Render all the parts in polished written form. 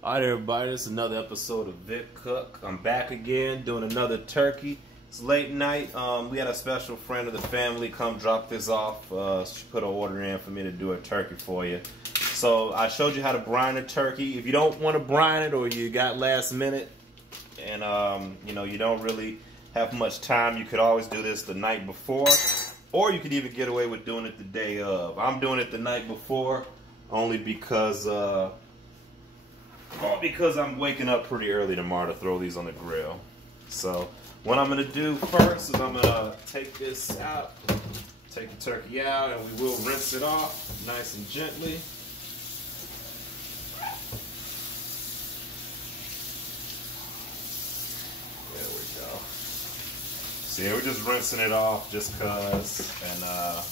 Alright everybody, this is another episode of Vic Cook. I'm back again doing another turkey. It's late night. We had a special friend of the family come drop this off. She put an order in for me to do a turkey for you. So I showed you how to brine a turkey. If you don't want to brine it or you got last minute and you know, you don't really have much time, you could always do this the night before, or you could even get away with doing it the day of. I'm doing it the night before only because I'm waking up pretty early tomorrow to throw these on the grill. So what I'm going to do first is I'm going to take this out, take the turkey out, and we will rinse it off nice and gently. There we go. See, we're just rinsing it off just because, and there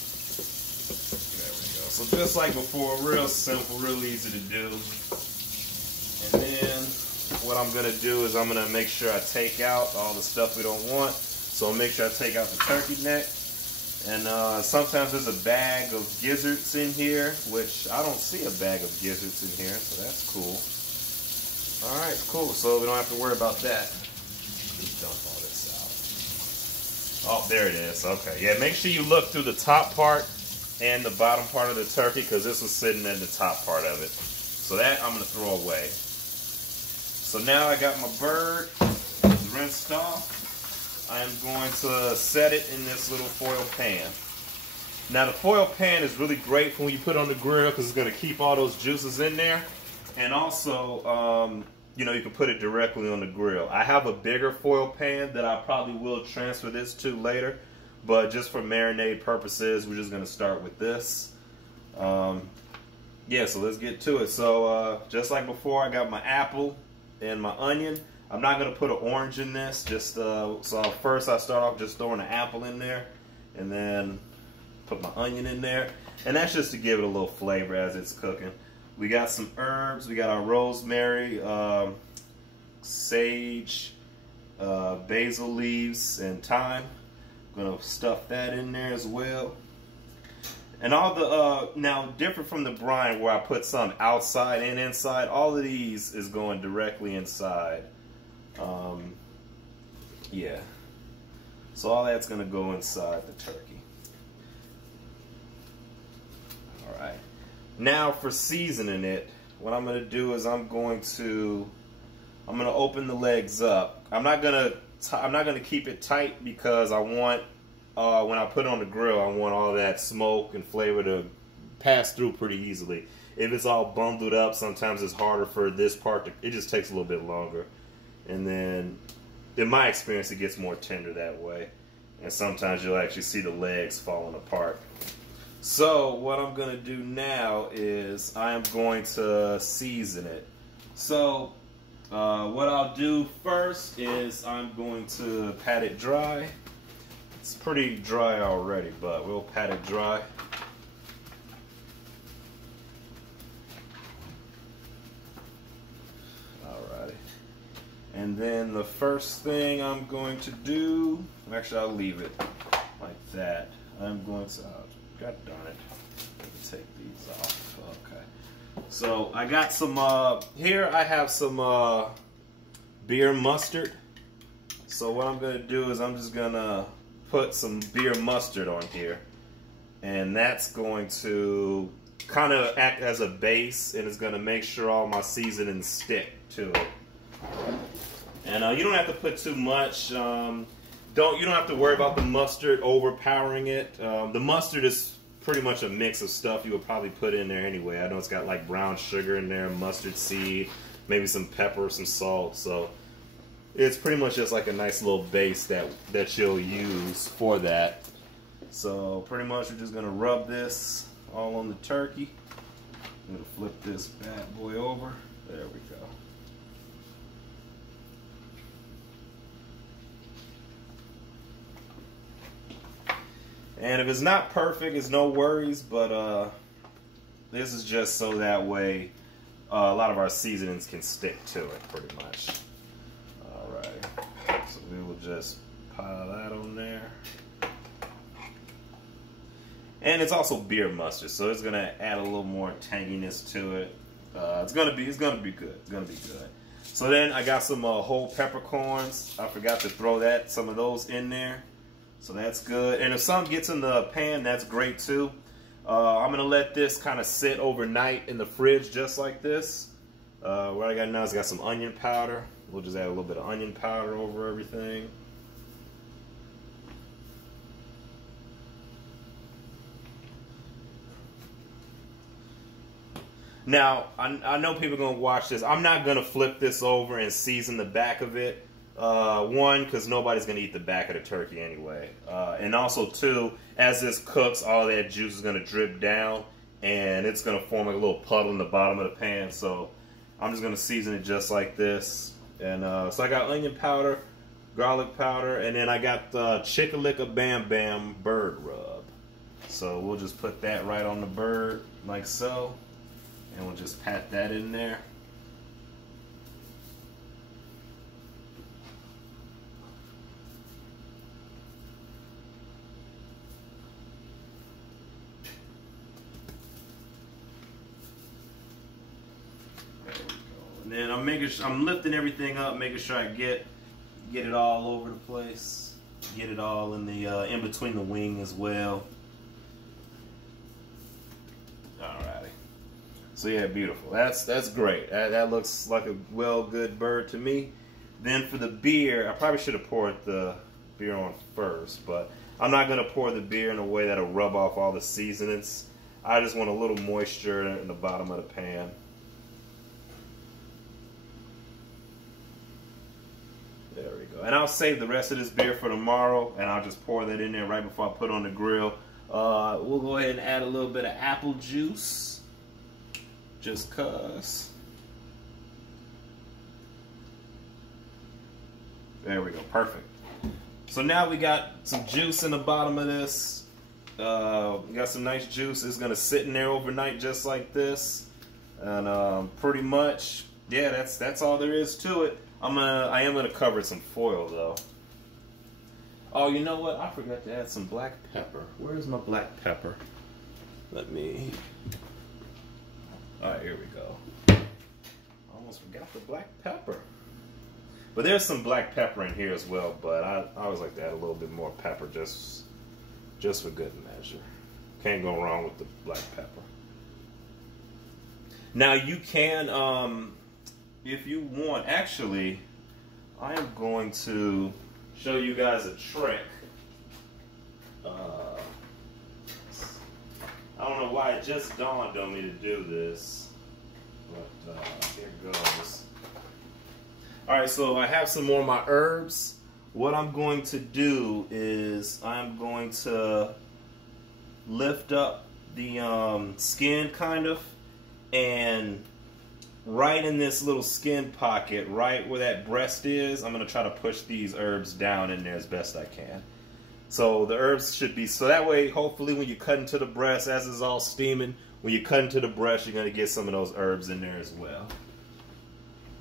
we go. So just like before, real simple, real easy to do. And then what I'm going to do is I'm going to make sure I take out all the stuff we don't want. So I'll make sure I take out the turkey neck. And sometimes there's a bag of gizzards in here, which I don't see a bag of gizzards in here, so that's cool. Alright, cool. So we don't have to worry about that. Just dump all this out. Oh, there it is. Okay. Yeah, make sure you look through the top part and the bottom part of the turkey, because this was sitting in the top part of it. So that I'm going to throw away. So now I got my bird rinsed off. I am going to set it in this little foil pan. Now the foil pan is really great for when you put it on the grill because it's going to keep all those juices in there. And also, you know, you can put it directly on the grill. I have a bigger foil pan that I probably will transfer this to later. But just for marinade purposes, we're just going to start with this. Yeah, so let's get to it. So just like before, I got my apple and my onion. I'm not going to put an orange in this. Just so first I start off just throwing an apple in there, and then put my onion in there, and that's just to give it a little flavor as it's cooking. We got some herbs. We got our rosemary, sage, basil leaves, and thyme. I'm going to stuff that in there as well. And all the, now different from the brine where I put some outside and inside, all of these is going directly inside. Yeah. So all that's going to go inside the turkey. Alright. Now for seasoning it, what I'm going to do is I'm going to open the legs up. I'm not going to keep it tight because I want, when I put it on the grill, I want all that smoke and flavor to pass through pretty easily. If it's all bundled up, sometimes it's harder for this part to, it just takes a little bit longer. And then, in my experience, it gets more tender that way. And sometimes you'll actually see the legs falling apart. So, what I'm going to do now is I am going to season it. So, what I'll do first is I'm going to pat it dry. It's pretty dry already, but we'll pat it dry. Alrighty. And then the first thing I'm going to do, actually I'll leave it like that. I'm going to, God darn it, let me take these off. Okay. So I got some, here I have some beer mustard. So what I'm going to do is I'm just going to put some beer mustard on here, and that's going to kind of act as a base, and it's going to make sure all my seasonings stick to it. And you don't have to put too much. You don't have to worry about the mustard overpowering it. The mustard is pretty much a mix of stuff you would probably put in there anyway. I know it's got like brown sugar in there, mustard seed, maybe some pepper, some salt. So it's pretty much just like a nice little base that you'll use for that. So pretty much we're just going to rub this all on the turkey. I'm going to flip this bad boy over. There we go. And if it's not perfect, it's no worries, but this is just so that way a lot of our seasonings can stick to it pretty much. Alright, so we will just pile that on there. And it's also beer mustard, so it's going to add a little more tanginess to it. It's gonna be good. It's gonna be good. So then I got some whole peppercorns. I forgot to throw some of those in there. So that's good. And if something gets in the pan, that's great too. I'm gonna let this kind of sit overnight in the fridge just like this. What I got now is I got some onion powder. We'll just add a little bit of onion powder over everything. Now, I know people are going to watch this. I'm not going to flip this over and season the back of it. One, because nobody's going to eat the back of the turkey anyway. And also, two, as this cooks, all that juice is going to drip down. And it's going to form like a little puddle in the bottom of the pan. So I'm just going to season it just like this. And so I got onion powder, garlic powder, and then I got the Chicka-Licka Bam Bam bird rub. So we'll just put that right on the bird like so. And we'll just pat that in there. There we go. And then I'm lifting everything up, making sure I get it all over the place. Get it all in the in between the wing as well. So yeah, beautiful. That's great. That looks like a good bird to me. Then for the beer, I probably should have poured the beer on first, but I'm not going to pour the beer in a way that'll rub off all the seasonings. I just want a little moisture in the bottom of the pan. There we go. And I'll save the rest of this beer for tomorrow, and I'll just pour that in there right before I put it on the grill. We'll go ahead and add a little bit of apple juice. Just cause. There we go, perfect. So now we got some juice in the bottom of this. We got some nice juice. It's gonna sit in there overnight just like this. And pretty much, yeah, that's all there is to it. I am gonna cover some foil though. Oh, you know what? I forgot to add some black pepper. Where's my black pepper? Let me. Alright, here we go. Almost forgot the black pepper. But there's some black pepper in here as well, but I always like to add a little bit more pepper just for good measure. Can't go wrong with the black pepper. Now you can, if you want, actually, I am going to show you guys a trick. I don't know why it just dawned on me to do this, but here goes. Alright, so I have some more of my herbs. What I'm going to do is I'm going to lift up the skin kind of, and right in this little skin pocket, right where that breast is, I'm going to try to push these herbs down in there as best I can. So the herbs should be, so that way hopefully when you cut into the breast, as it's all steaming, when you cut into the breast, you're going to get some of those herbs in there as well.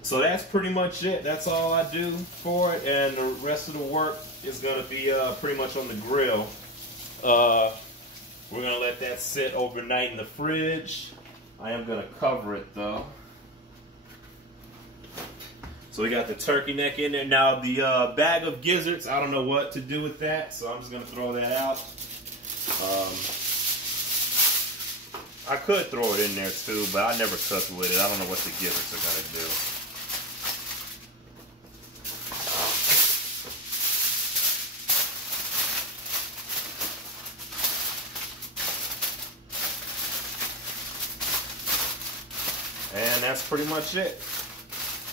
So that's pretty much it. That's all I do for it, and the rest of the work is going to be pretty much on the grill. We're going to let that sit overnight in the fridge. I am going to cover it though. So we got the turkey neck in there. Now the bag of gizzards, I don't know what to do with that, so I'm just going to throw that out. I could throw it in there too, but I never cook with it. I don't know what the gizzards are going to do. And that's pretty much it.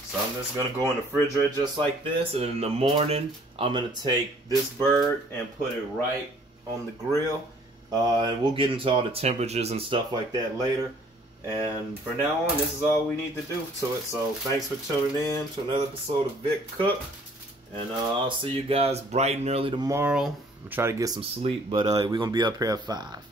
So I'm just going to go in the refrigerator just like this, and in the morning I'm going to take this bird and put it right on the grill. And we'll get into all the temperatures and stuff like that later. And for now on, this is all we need to do to it. So thanks for tuning in to another episode of Vic Cook. And I'll see you guys bright and early tomorrow. We'll try to get some sleep, but we're going to be up here at 5.